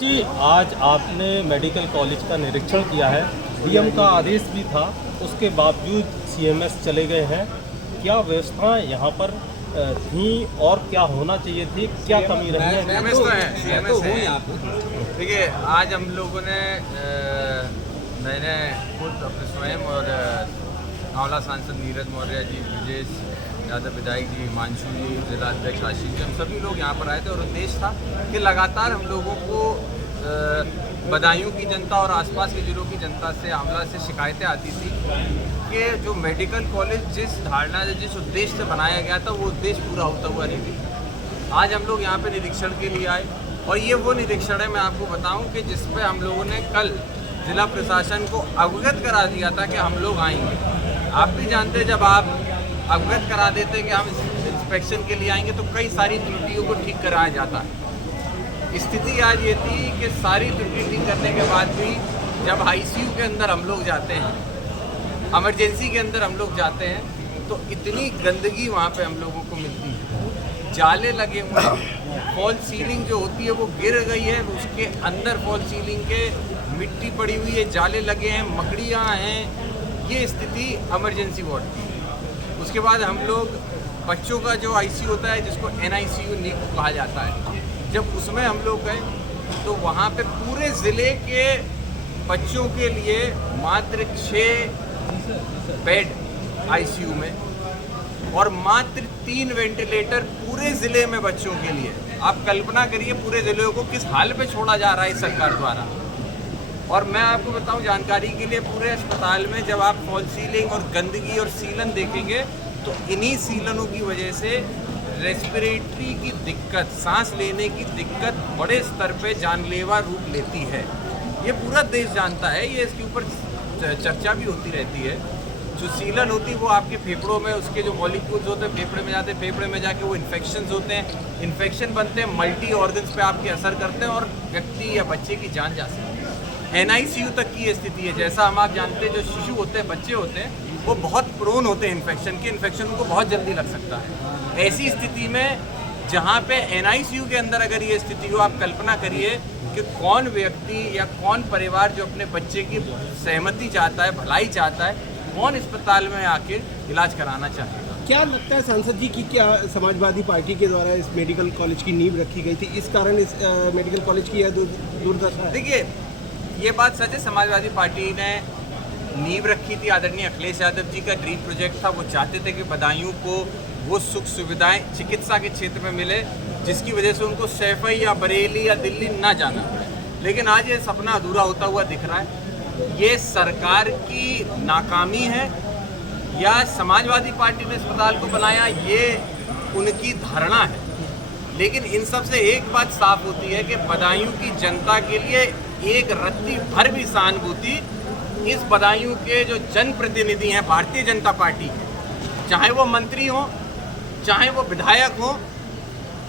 जी, आज आपने medical college का निरीक्षण किया है। डीएम का आदेश भी था, उसके बावजूद सीएमएस चले गए हैं। क्या व्यवस्थाएं यहाँ पर थी और क्या होना चाहिए थी, क्या कमी रही है? सीएमएस तो है, सीएमएस है यहाँ पे। देखिए, आज हम लोगों ने मैंने खुद अपने स्वयं और आंवला सांसद नीरज मौर्य जी, ब्रजेश यादव विधायक जी, हिमांशु जी, जिला अध्यक्ष आशीष जी, हम सभी लोग यहाँ पर आए थे और उद्देश्य था कि लगातार हम लोगों को बदायूं की जनता और आसपास के जिलों की जनता से, आंवला से शिकायतें आती थी कि जो मेडिकल कॉलेज जिस धारणा से, जिस उद्देश्य से बनाया गया था, वो उद्देश्य पूरा होता हुआ नहीं दिखा। आज हम लोग यहाँ पे निरीक्षण के लिए आए और ये वो निरीक्षण है, मैं आपको बताऊं कि जिस पे हम लोगों ने कल जिला प्रशासन को अवगत करा दिया था कि हम लोग आएंगे। आप भी जानते हैं, जब आप अवगत करा देते कि हम इंस्पेक्शन के लिए आएंगे तो कई सारी त्रुटियों को ठीक कराया जाता है। स्थिति आज ये थी कि सारी त्रुटि ठीक करने के बाद भी जब आईसीयू के अंदर हम लोग जाते हैं, इमरजेंसी के अंदर हम लोग जाते हैं, तो इतनी गंदगी वहाँ पे हम लोगों को मिलती है। जाले लगे हुए हैं, फॉल सीलिंग जो होती है वो गिर गई है, उसके अंदर फॉल सीलिंग के मिट्टी पड़ी हुई है, जाले लगे हैं, मकड़ियाँ हैं। ये स्थिति इमरजेंसी वार्ड की। उसके बाद हम लोग बच्चों का जो आईसीयू होता है, जिसको एनआईसीयू नीक कहा जाता है, जब उसमें हम लोग गए तो वहाँ पे पूरे ज़िले के बच्चों के लिए मात्र 6 बेड आईसीयू में और मात्र 3 वेंटिलेटर पूरे ज़िले में बच्चों के लिए। आप कल्पना करिए पूरे ज़िले को किस हाल पे छोड़ा जा रहा है इस सरकार द्वारा। और मैं आपको बताऊं जानकारी के लिए, पूरे अस्पताल में जब आप फॉल सीलिंग और गंदगी और सीलन देखेंगे तो इन्हीं सीलनों की वजह से रेस्पिरेटरी की दिक्कत, सांस लेने की दिक्कत बड़े स्तर पे जानलेवा रूप लेती है। ये पूरा देश जानता है, ये इसके ऊपर चर्चा भी होती रहती है। जो सीलन होती है वो आपके फेफड़ों में, उसके जो मॉलिक्यूल्स होते हैं फेफड़े में जाते हैं, फेफड़े में जाके वो इन्फेक्शंस होते हैं, इन्फेक्शन बनते हैं, मल्टी ऑर्गन्स पे आपके असर करते हैं और व्यक्ति या बच्चे की जान जा सकती है। एनआईसीयू तक की ये स्थिति है। जैसा हम आप जानते हैं, जो शिशु होते हैं, बच्चे होते हैं, वो बहुत प्रोन होते हैं इन्फेक्शन के, इन्फेक्शन उनको बहुत जल्दी लग सकता है। ऐसी स्थिति में जहाँ पे एनआईसीयू के अंदर अगर ये स्थिति हो, आप कल्पना करिए कि कौन व्यक्ति या कौन परिवार जो अपने बच्चे की सहमति चाहता है, भलाई चाहता है, कौन अस्पताल में आके इलाज कराना चाहेगा। क्या लगता है सांसद जी की, क्या समाजवादी पार्टी के द्वारा इस मेडिकल कॉलेज की नींव रखी गई थी, इस कारण इस मेडिकल कॉलेज की यह दुर्दशा है? देखिए, ये बात सच है, समाजवादी पार्टी ने नींव रखी थी। आदरणीय अखिलेश यादव जी का ड्रीम प्रोजेक्ट था। वो चाहते थे कि बदायूं को वो सुख सुविधाएं चिकित्सा के क्षेत्र में मिले जिसकी वजह से उनको सैफई या बरेली या दिल्ली ना जाना पड़े। लेकिन आज ये सपना अधूरा होता हुआ दिख रहा है। ये सरकार की नाकामी है या समाजवादी पार्टी ने अस्पताल को बनाया, ये उनकी धारणा है। लेकिन इन सब से एक बात साफ होती है कि बदायूं की जनता के लिए एक रत्ती भर भी सहानुभूति इस बदायूं के जो जनप्रतिनिधि हैं भारतीय जनता पार्टी के, चाहे वो मंत्री हों, चाहे वो विधायक हों,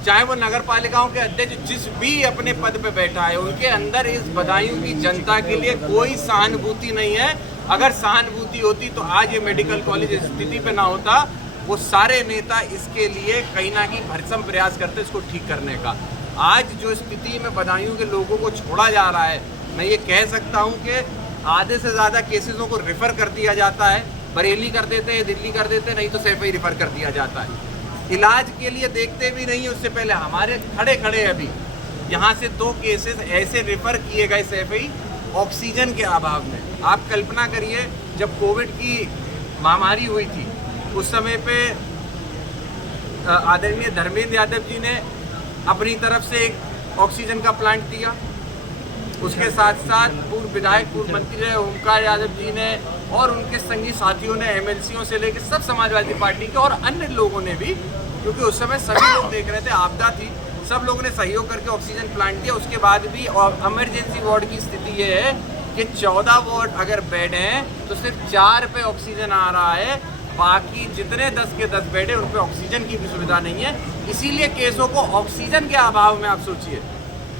चाहे वो नगर पालिकाओं के अध्यक्ष, जिस भी अपने पद पे बैठा है, उनके अंदर इस बदायूं की जनता के लिए कोई सहानुभूति नहीं है। अगर सहानुभूति होती तो आज ये मेडिकल कॉलेज इस स्थिति पे ना होता। वो सारे नेता इसके लिए कहीं ना कहीं भरसम प्रयास करते इसको ठीक करने का। आज जो स्थिति में बदायूं के लोगों को छोड़ा जा रहा है, मैं ये कह सकता हूँ कि आधे से ज़्यादा केसेसों को रेफ़र कर दिया जाता है, बरेली कर देते हैं, दिल्ली कर देते हैं, नहीं तो सैफई रेफ़र कर दिया जाता है। इलाज के लिए देखते भी नहीं। उससे पहले हमारे खड़े अभी यहाँ से 2 केसेस ऐसे रेफ़र किए गए सैफई ऑक्सीजन के अभाव में। आप कल्पना करिए, जब कोविड की महामारी हुई थी उस समय पे आदरणीय धर्मेंद्र यादव जी ने अपनी तरफ से एक ऑक्सीजन का प्लांट दिया। उसके साथ साथ पूर्व विधायक, पूर्व मंत्री रहे ओमकार यादव जी ने और उनके संगी साथियों ने, एमएलसीओं से लेकर सब समाजवादी पार्टी के और अन्य लोगों ने भी, क्योंकि उस समय सभी लोग देख रहे थे, आपदा थी, सब लोगों ने सहयोग करके ऑक्सीजन प्लांट दिया। उसके बाद भी इमरजेंसी वार्ड की स्थिति ये है कि 14 वार्ड अगर बेड हैं तो सिर्फ 4 पे ऑक्सीजन आ रहा है, बाकी जितने 10 के 10 बेड है उन पे ऑक्सीजन की भी सुविधा नहीं है। इसीलिए केसों को ऑक्सीजन के अभाव में, आप सोचिए,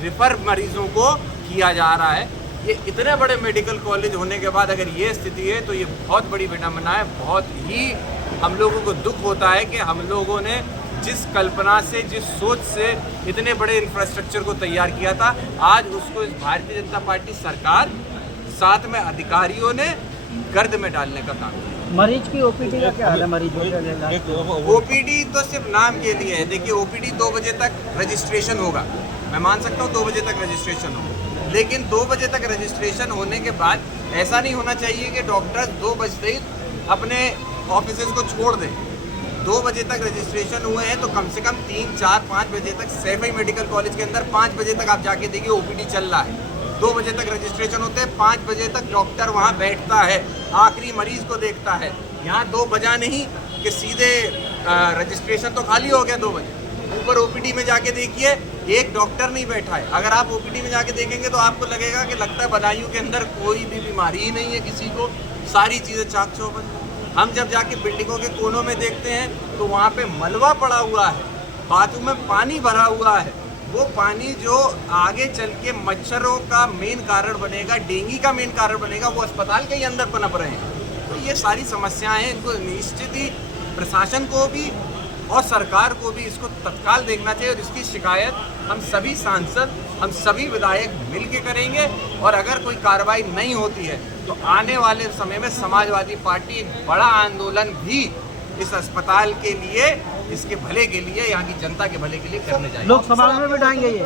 रेफर मरीजों को किया जा रहा है। ये इतने बड़े मेडिकल कॉलेज होने के बाद अगर ये स्थिति है तो ये बहुत बड़ी विडंबना है। बहुत ही हम लोगों को दुख होता है कि हम लोगों ने जिस कल्पना से, जिस सोच से इतने बड़े इंफ्रास्ट्रक्चर को तैयार किया था, आज उसको इस भारतीय जनता पार्टी सरकार साथ में अधिकारियों ने गर्द में डालने का काम किया। मरीज की ओपीडी का क्या हाल है? मरीजों का ओपीडी तो सिर्फ नाम के लिए है। देखिए, ओपीडी 2 बजे तक रजिस्ट्रेशन होगा, मैं मान सकता हूँ 2 बजे तक रजिस्ट्रेशन हो, लेकिन 2 बजे तक रजिस्ट्रेशन होने के बाद ऐसा नहीं होना चाहिए कि डॉक्टर 2 बजते ही अपने ऑफिसेज को छोड़ दें। 2 बजे तक रजिस्ट्रेशन हुए हैं तो कम से कम 3, 4, 5 बजे तक सैफई मेडिकल कॉलेज के अंदर 5 बजे तक आप जाके देखिए ओपीडी चल रहा है। 2 बजे तक रजिस्ट्रेशन होते हैं, 5 बजे तक डॉक्टर वहाँ बैठता है, आखिरी मरीज को देखता है। यहाँ 2 बजा नहीं कि सीधे रजिस्ट्रेशन तो खाली हो गया 2 बजे, ऊपर ओपीडी में जाके देखिए एक डॉक्टर नहीं बैठा है। अगर आप ओपीडी में जाके देखेंगे तो आपको लगेगा कि लगता है बदायूं के अंदर कोई भी बीमारी ही नहीं है किसी को, सारी चीज़ें चाक चौबंद। हम जब जाके बिल्डिंगों के कोनों में देखते हैं तो वहाँ पे मलबा पड़ा हुआ है, बाथरूम में पानी भरा हुआ है। वो पानी जो आगे चल के मच्छरों का मेन कारण बनेगा, डेंगू का मेन कारण बनेगा, वो अस्पताल के ही अंदर पनप रहे हैं। तो ये सारी समस्याएं हैं, इनको निश्चित ही प्रशासन को भी और सरकार को भी इसको तत्काल देखना चाहिए। और इसकी शिकायत हम सभी सांसद, हम सभी विधायक मिल के करेंगे। और अगर कोई कार्रवाई नहीं होती है तो आने वाले समय में समाजवादी पार्टी एक बड़ा आंदोलन भी इस अस्पताल के लिए, इसके भले के लिए, यहाँ की जनता के भले के लिए करने जाएंगे। लोकसभा में बिठाएंगे ये।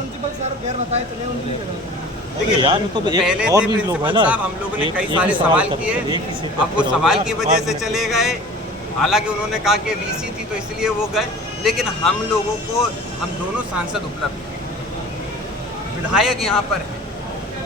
देखिए यार, तो पहले और थे भी लोग हैं प्रिंसिपल ना, साहब, हम लोगों ने कई एक सारे ही सवाल सवाल करते किए, हैं, एक ही से अब वो करते सवाल रहोगे, की वजह से बाद में- चले गए। हालांकि उन्होंने कहा कि वीसी थी तो इसलिए वो गए, लेकिन हम लोगों को, हम दोनों सांसद उपलब्ध हैं, विधायक यहाँ पर हैं,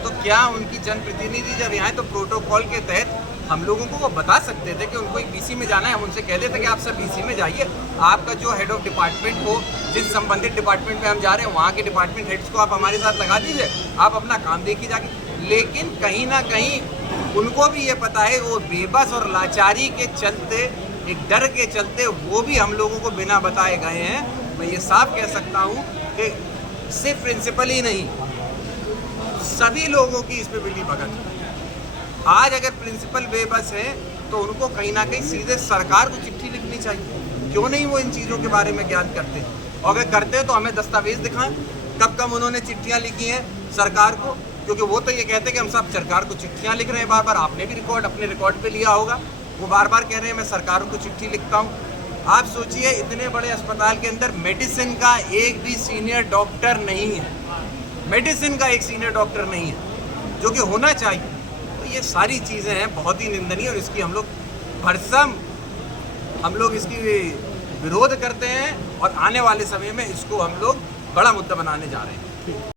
तो क्या उनकी जनप्रतिनिधि जब यहाँ है तो प्रोटोकॉल के तहत हम लोगों को वो बता सकते थे कि उनको एक बीसी में जाना है। हम उनसे कह देते कि आप सब बीसी में जाइए, आपका जो हेड ऑफ डिपार्टमेंट हो, जिस संबंधित डिपार्टमेंट में हम जा रहे हैं वहाँ के डिपार्टमेंट हेड्स को आप हमारे साथ लगा दीजिए, आप अपना काम देखिए जाके। लेकिन कहीं ना कहीं उनको भी ये पता है, वो बेबस और लाचारी के चलते, एक डर के चलते वो भी हम लोगों को बिना बताए गए हैं। मैं ये साफ कह सकता हूँ कि सिर्फ प्रिंसिपल ही नहीं, सभी लोगों की इस पे मिली भगत है। आज अगर प्रिंसिपल बेबस है तो उनको कहीं ना कहीं सीधे सरकार को चिट्ठी लिखनी चाहिए। क्यों नहीं वो इन चीज़ों के बारे में ज्ञान करते हैं? और अगर करते हैं तो हमें दस्तावेज दिखाएं कब कब उन्होंने चिट्ठियाँ लिखी हैं सरकार को, क्योंकि वो तो ये कहते हैं कि हम सब सरकार को चिट्ठियाँ लिख रहे हैं बार बार। आपने भी रिकॉर्ड अपने रिकॉर्ड पे लिया होगा, वो बार बार कह रहे हैं मैं सरकार को चिट्ठी लिखता हूँ। आप सोचिए, इतने बड़े अस्पताल के अंदर मेडिसिन का एक भी सीनियर डॉक्टर नहीं है, मेडिसिन का एक सीनियर डॉक्टर नहीं है, जो कि होना चाहिए। तो ये सारी चीज़ें हैं बहुत ही निंदनीय, और इसकी हम लोग भरसम इसकी विरोध करते हैं, और आने वाले समय में इसको हम लोग बड़ा मुद्दा बनाने जा रहे हैं।